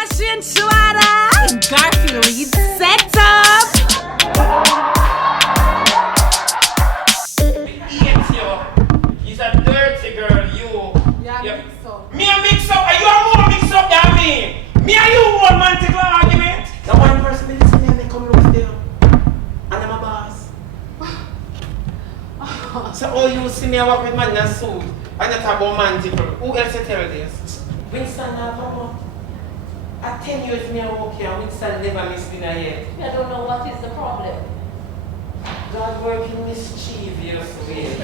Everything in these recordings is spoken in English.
Washing Shebada in Garfield Reed set up. He's a dirty girl, you. Yeah, mix up. Me a mix up, and you are more mix up than me. Me and you one man take an argument. The one person be listening and they come look there. And I'm a boss. So all you see me I work with man in a suit and you talk about man people. Who else you tell this? Winston now come up. I tell you if me I work here, Winston never miss dinner yet. I don't know what is the problem. God working mischievous ways.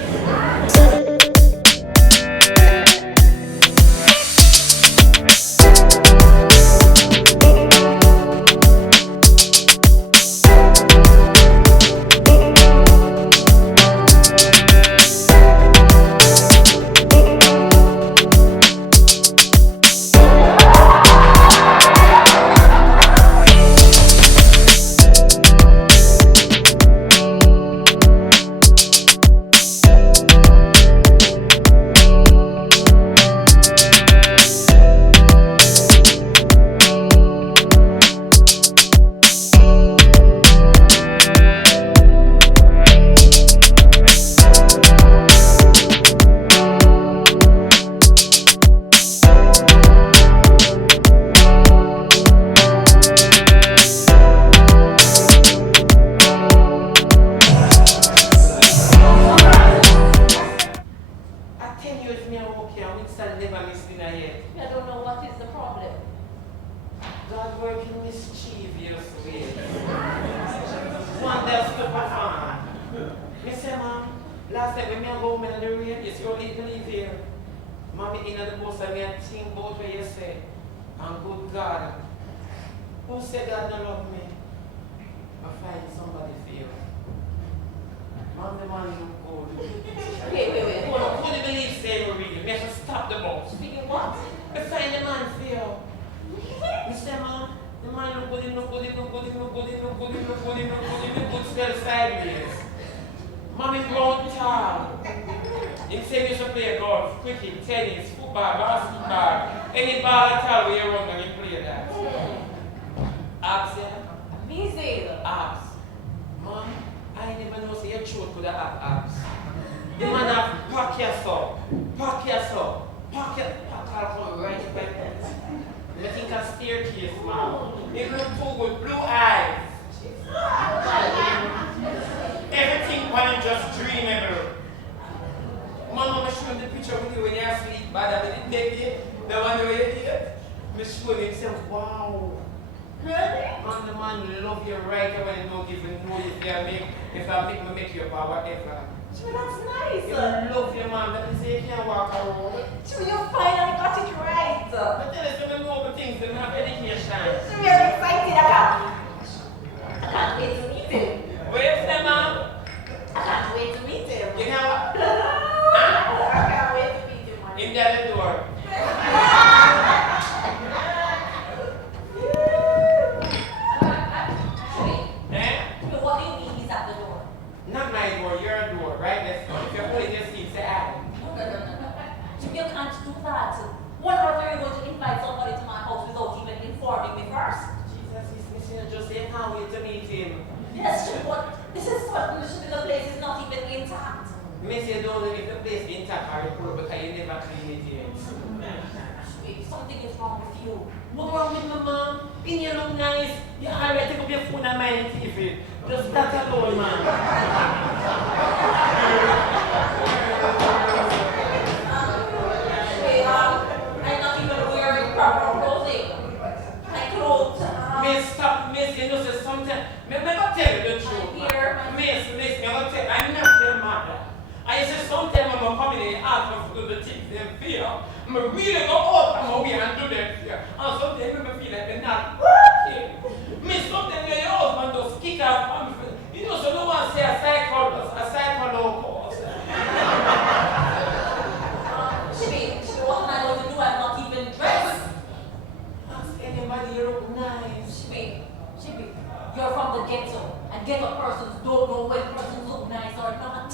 You're from the ghetto, and ghetto persons don't know when persons look nice or not.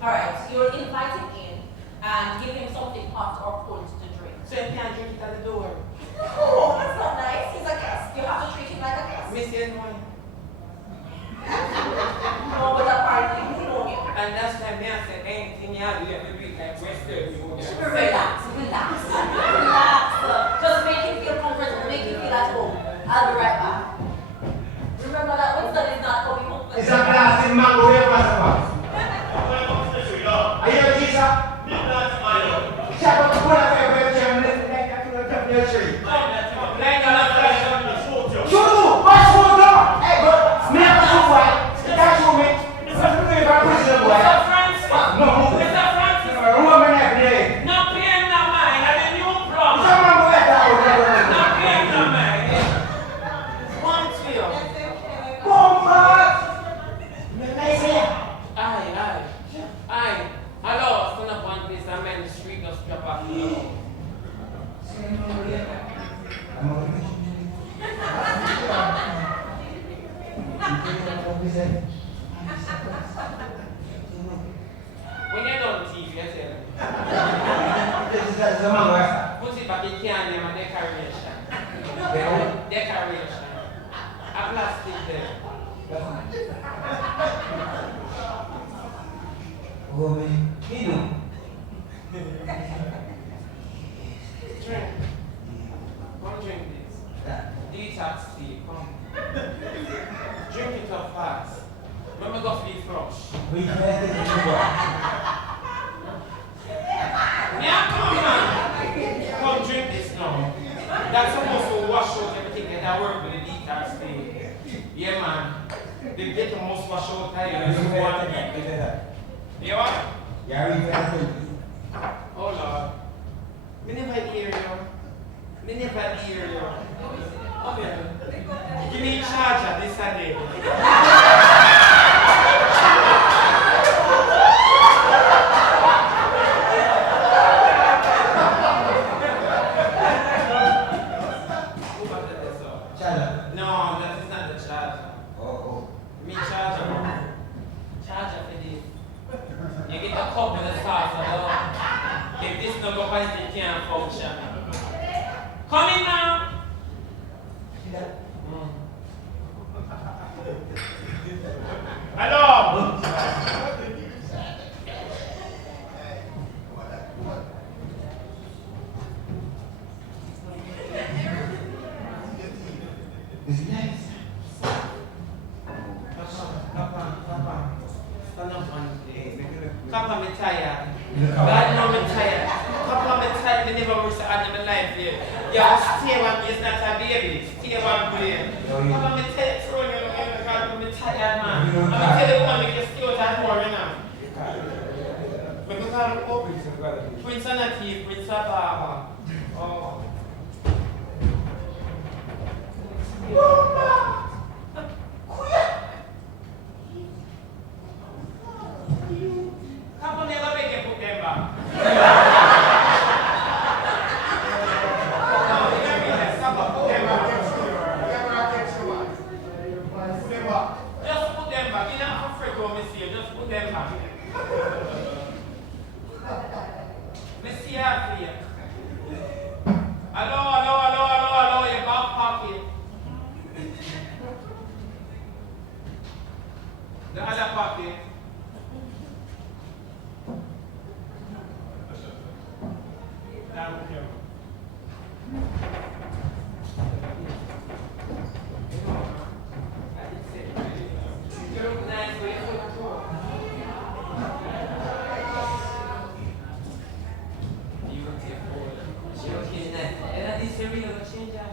Alright, so you're inviting in and give him something hot or cold to Relax. Relax. Just make him feel comfortable, make him feel at home. I'll be right back. Remember that Winston is not coming home. It's a glass in mango here, Pastor. Are you ready, sir? Check out the corner for your chair and let's make that to the top of your tree. What's going on? Hey, but me and the boy, that's what me. What's the name of our prisoner boy? No, woman every day. No pain, no mind. I didn't know problem. Someone go back out. No pain, no mind. One feel. Come on. Nice here. Aye. Hello, stand up one place. I'm in the street, just drop off the road. When you're done TV, I tell you. That's the man, right? Put it back in can name and decoration. Decoration. A plastic there. Oh, man. Drink. Come drink this. Detox tea, come. Drink it up fast. Let me go feed fresh. Yeah, come on. Come drink this now. That's supposed to wash out everything that I work with the detox tea. Yeah, man. They get the most wash out time. You what? Oh Lord. Me never hear you. Okay. Give me a charger this Saturday. No, that is not the charger. Give me a charger. Charger for this. You get a cup with a sauce, although if this no go past it can't function. Come in now. Hello. It's nice. Stand up one day. Cappa, me tired. God know me tired. Cappa, me tired. Me never wish I had in my life yet. Yeah, stay one day. It's not a baby. Stay one day. Cappa, me tired. Throwing you in the car. Me tired, man. I'm going to tell you one. Make you stay out at home right now. Because I'm Prince and a thief. Prince and Baba. Oh. Cappa never make you put them back. Just put them back. You don't have to freak out, Monsieur. Just put them back. Monsieur, I feel. Hello, your back pocket. The other pocket. Thank you. You look nice with your foot too. You look beautiful. She looks nice. And this is really gonna change that.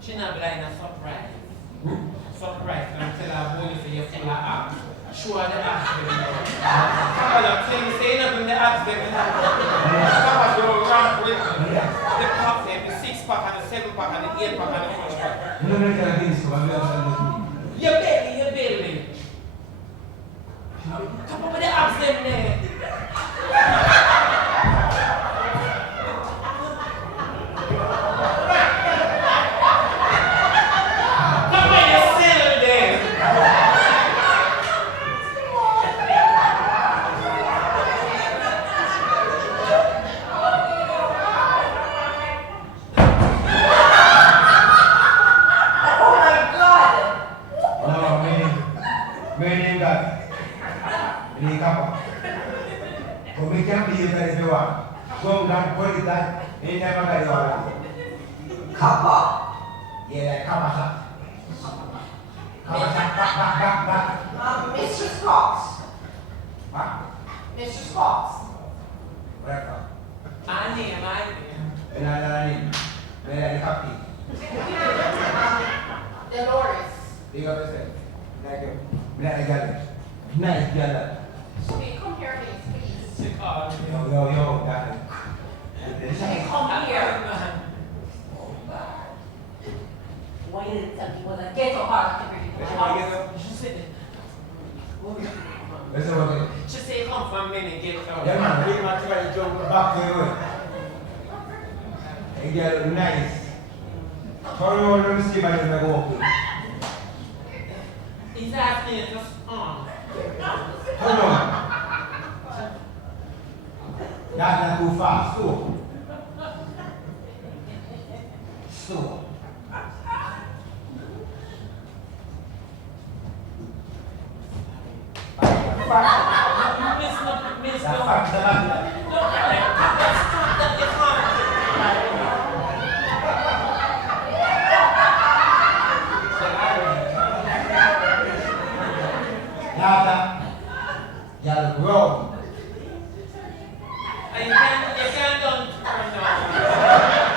She not blind, a surprise. Surprise. I'm telling her boy say you're full of abs. Show her the abs. I'm telling you, say nothing the abs. Papa go around with the pop, the 6-pack and the 7-pack and the 8-pack and the 4-pack. Your belly. Come on with the abs them there. Oh my God! My name God. My name Cappa. But we can't be used as you want. Some God, put it that, anytime I got you. Cappa. Yeah, like Cappa shot. Cappa shot, back. Mr. Scott. What? Mr. Scott. Whatever. My name. And I name. May I copy? Dolores. Big up yourself. Thank you. Nice girl. Nice girl. Okay, come here, please. She called me. Yo, darling. Okay, come here. Why you didn't tell me it was a ghetto parent to bring you to Let's my go house? get up. She said, Let's go get up. she said, come from me and get out. Yeah, man. Big man try to jump back to you. Hey, girl, nice. Turn around and see my name go up. He's asking you to Turn on. That's not too fast. Slow. Slow. Miss, That's don't. fact. Look at it. That's the comment. Y'all grow. And you can't don't turn down.